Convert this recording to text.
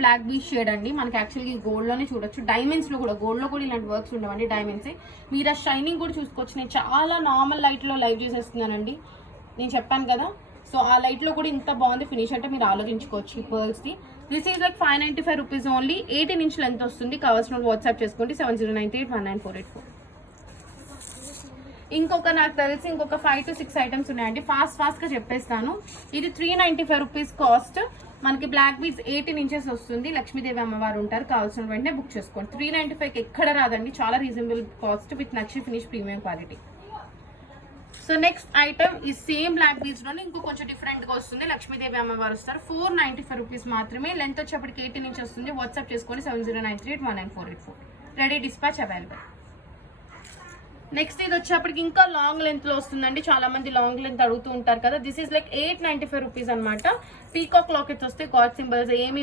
Black beach shade అండి. మనకి యాక్చువల్గా గోల్డ్ లోనే చూడొచ్చు, డైమండ్స్ లో కూడా, గోల్డ్ లో కూడా ఇలాంటి వర్క్స్ ఉండవండి, డైమండ్స్. మీరు ఆ షైనింగ్ కూడా చూసుకోవచ్చు. నేను చాలా నార్మల్ లైట్ లో లైవ్ చేసేస్తున్నానండి, నేను చెప్పాను కదా. సో ఆ లైట్ లో కూడా ఇంత బాగుంది ఫినిష్ అంటే మీరు ఆలోచించుకోవచ్చు ఈ pearls the. This is like 595 rupees only. 18 inch length వస్తుంది. కావాల్సిన వాట్సాప్ చేసుకోండి 7098199484. ఇంకొక నాకు తెలిసి ఇంకొక 5 to 6 ఐటమ్స్ ఉన్నాయండి, ఫాస్ట్ గా చెప్పేస్తాను. ఇది 395 రూపీస్ కాస్ట్. మనకి బ్లాక్ బీడ్స్ 18 ఇంచెస్ వస్తుంది. లక్ష్మీదేవి అమ్మవారు ఉంటారు. కావాల్సిన వెంటనే బుక్ చేసుకోండి. 395 ఎక్కడ రాదండి, చాలా reasonable cost with nakshi finish premium quality. So next item ఈ సేమ్ బ్లాక్ బీడ్స్ లోనే ఇంకో కొంచెం డిఫరెంట్ గా వస్తుంది. లక్ష్మీదేవి అమ్మవారు వస్తారు. 495 రూపీస్ మాత్రమే. లెంత్ వచ్చేప్పటికి 18 ఇంచ్ వస్తుంది. వాట్సాప్ చేసుకోండి 7093819484. Ready dispatch available. నెక్స్ట్ ఇది వచ్చేప్పటికి ఇంకా లాంగ్ లెంత్ లో వస్తుందండి. చాలా మంది లాంగ్ లెంత్ అడుగుతూ ఉంటారు కదా. దిస్ ఈస్ లైక్ 895 రూపీస్ అనమాట. పీకాక్ లాకెట్స్ వస్తే గాడ్ సింబల్స్ ఏమి